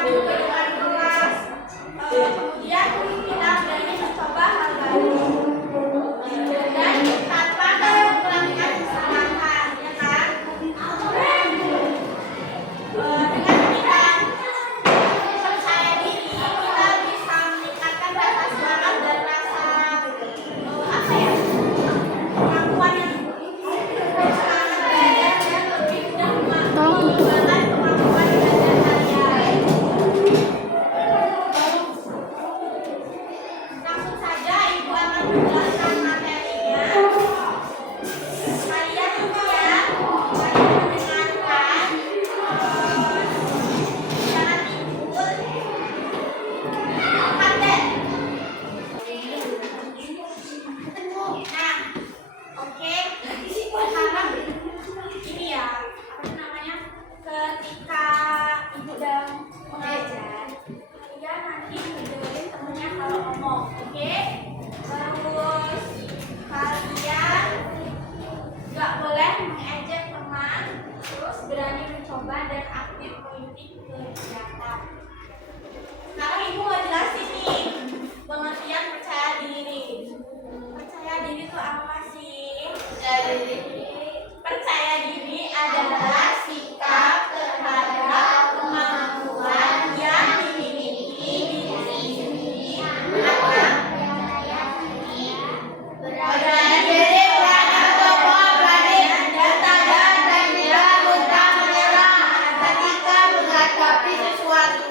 dengan kelas. Kemudian kita berani mencoba hal baru dan tanpa melakukan kesalahan, ya kan? Dengan kita percaya diri, kita bisa meningkatkan rasa semangat dan rasa apa ya? Kemampuan yang semangat belajar dan lebih dan mengembangkan kemampuan belajar kalian. Langsung saja Ibu akan menjelaskan materinya. Kalian siap, kalian mendengarkan, jangan tidur. Paten. Nah, oke. Sekarang ini ya, apa namanya? Ketika Ibu dalam mengajar, kalian nanti dengerin temennya kalau ngomong, oke? Terus kalian nggak boleh mengejek teman, terus berani mencoba dan aktif mengikuti kegiatan. Sekarang Ibu mau jelasin nih pengertian percaya diri. Percaya diri itu apa sih? Percaya diri adalah sikap terhadap kemampuan yang dimiliki diri sendiri akan berani diri, berani mencoba, berani dan tidak mudah menyerah ketika menghadapi sesuatu.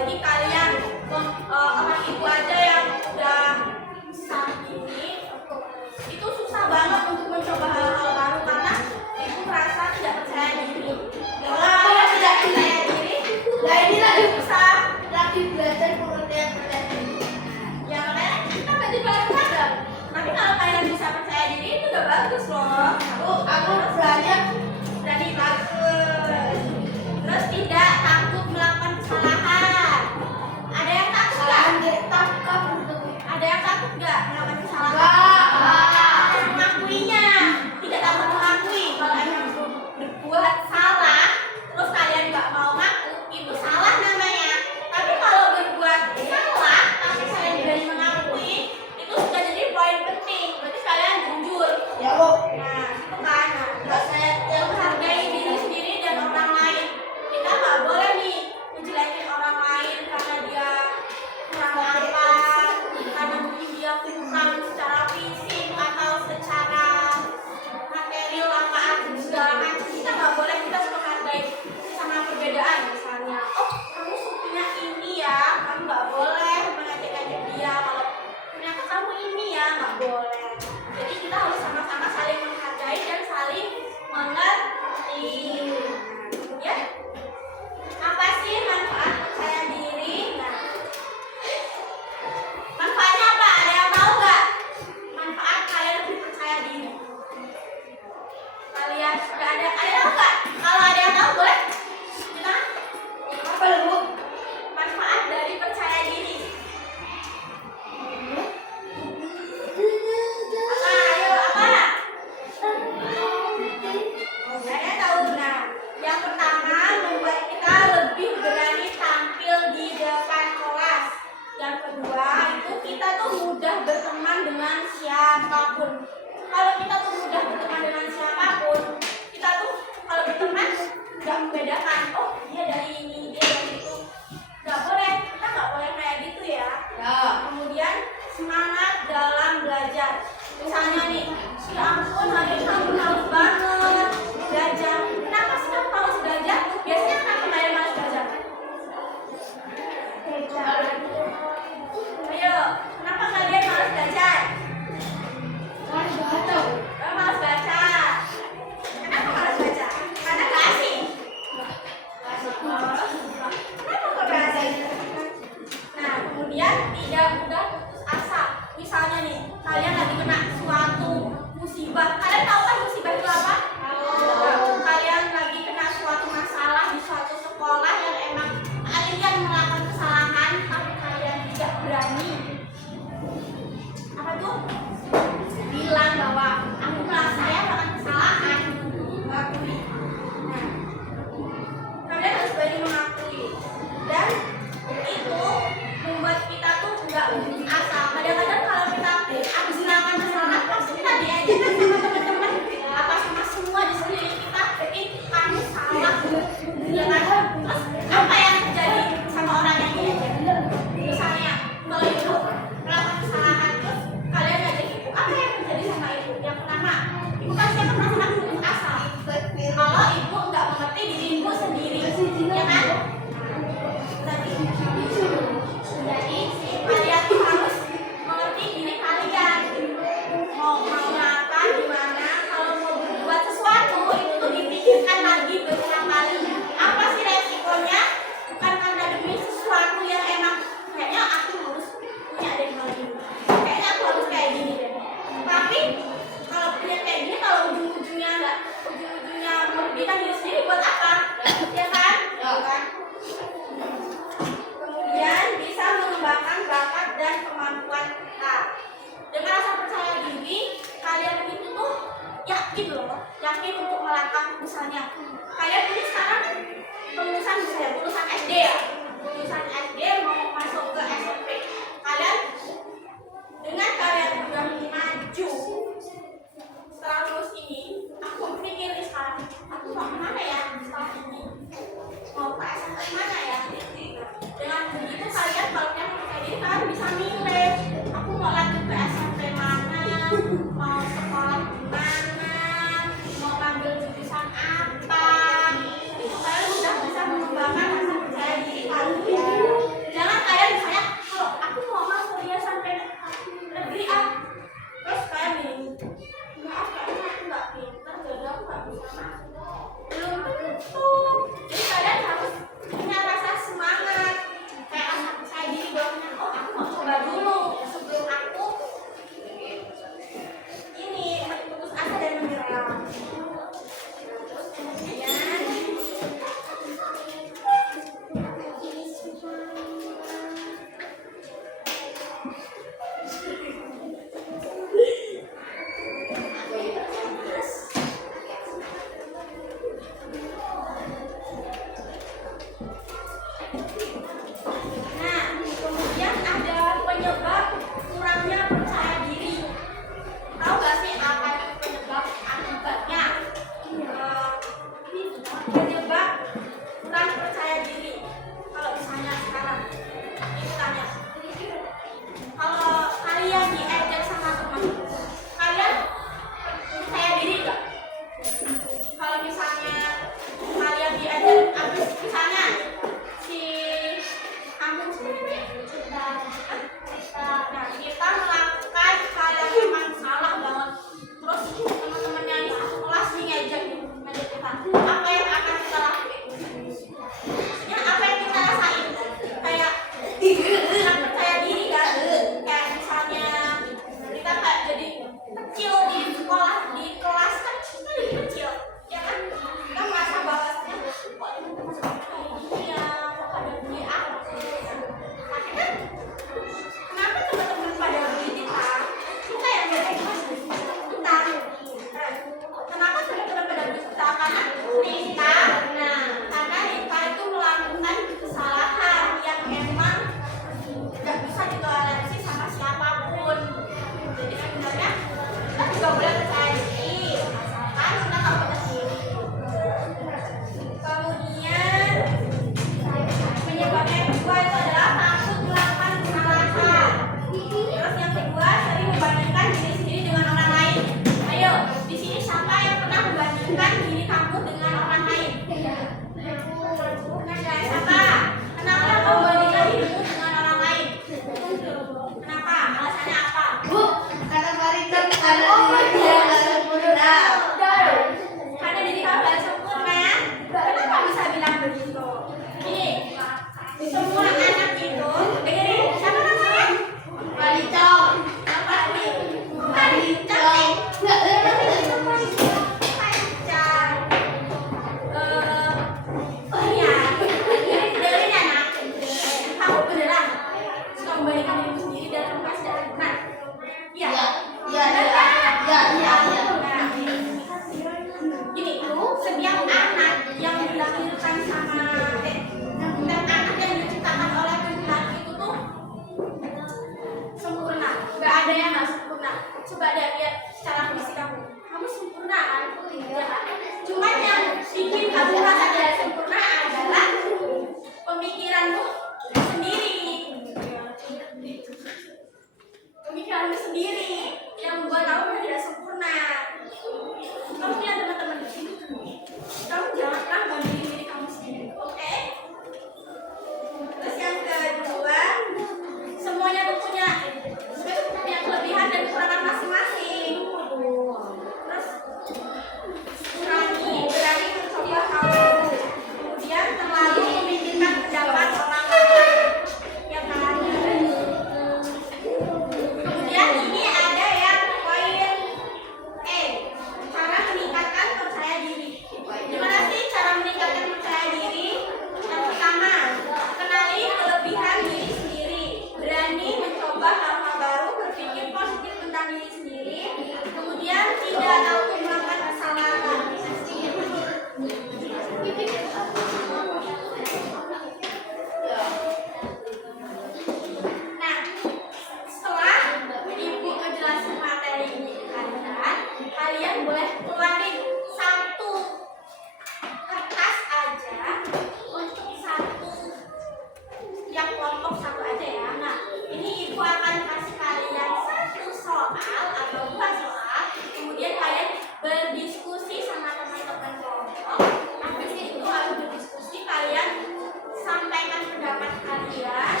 kelompok satu aja ya. Nah, ini ibu akan kasih kalian satu soal atau dua soal, kemudian kalian berdiskusi sama teman-teman kelompok. Habis itu habis berdiskusi kalian sampaikan pendapat kalian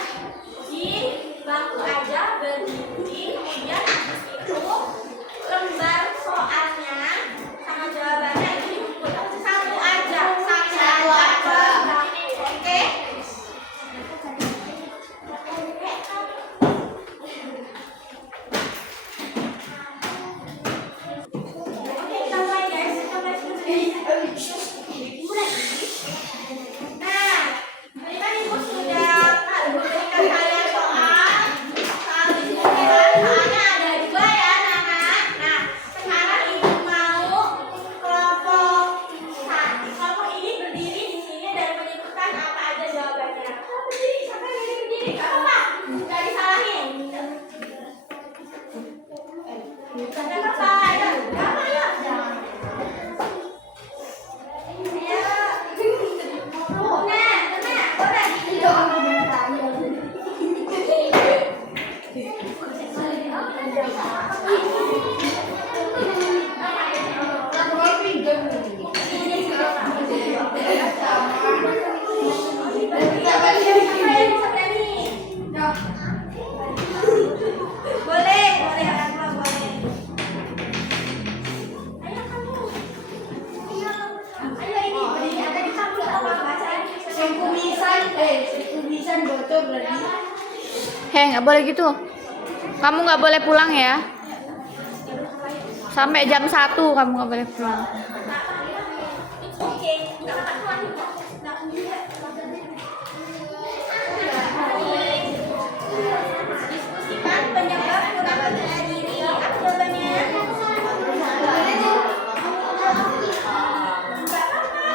di bangku aja berdiri, kemudian habis itu lembar soalnya sama jawabannya itu diukur satu aja. Oke? Oke, kita mulai guys. Kita mulai mulai. Nah, tadi kan ibu sudah berikan kalian soal diskusikan. Soalnya ada dua ya, anak-anak. Nah, sekarang ibu mau kelompok ini berdiri di sini dan menyebutkan apa aja jawabannya. Berdiri, siapa yang ini berdiri? Gak apa-apa, nggak disalahin. Gak apa-apa, ayo, gak apa, ayo. Boleh, orang tua boleh. Ayo kamu. Ayo ini berdiri, ada di sampul apa baca? Kumisan bocor lagi. Hei, nggak boleh gitu. Kamu nggak boleh pulang ya. Sampai jam 1 kamu nggak boleh pulang. Oke, diskusikan penyebab kurang percaya diri. Apa jawabannya? Enggak apa-apa.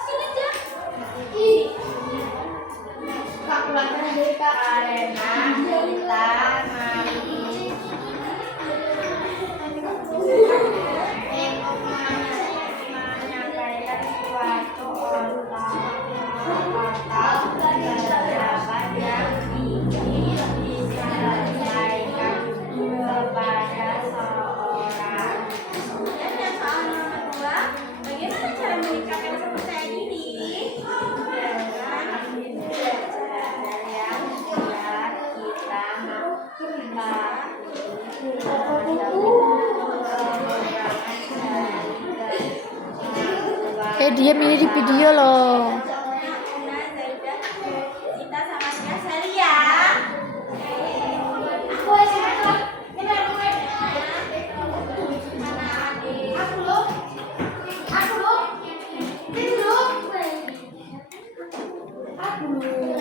Sini aja. Kak pulangkan diri Kak Arena. Kita menyampaikan suatu atau jawaban yang ingin disampaikan kepada seorang. Kemudian yang soal nomor 2, bagaimana cara meningkatkan percaya diri? Diam ini di video loh. Kita sama Tia Celia.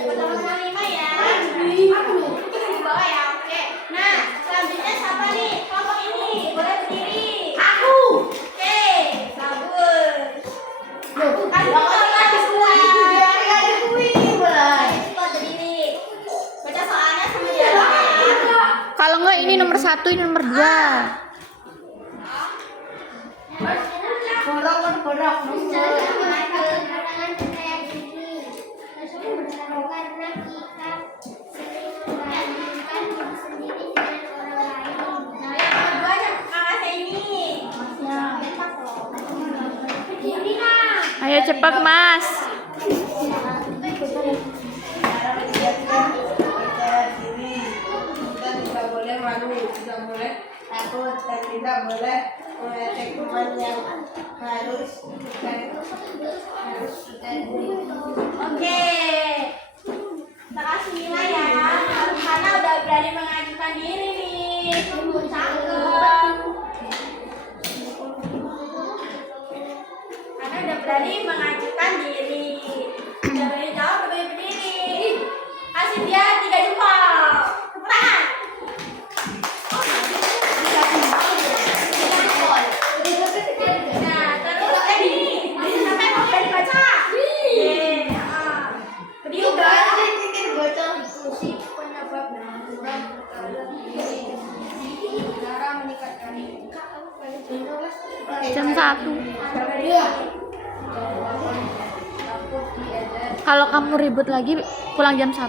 Pertama lima ya. Di bawah ya. Oke. Nah, selanjutnya siapa nih? Kelompok ini boleh berdiri. Oke, bagus. Kan baca soalnya sama jawabannya. Kalau nggak ini nomor 1, ini nomor 2. Ayo cepat Mas. Kita tidak boleh malu, tidak boleh takut, dan tidak boleh mengejek teman yang harus kita Oke, kita kasih nilai ya, karena udah berani mengajukan diri nih. Cakep. Karena udah berani mengajukan diri. Udah berani jawab, udah berani berdiri. Kasih dia 3 jempol. Tepuk tangan. Nah, terus ini sampai mau berani baca. Berdiri udah. bocor diskusi penyebab dan kurang cara meningkatkan Jam 1. Kalau kamu ribut lagi pulang jam 1.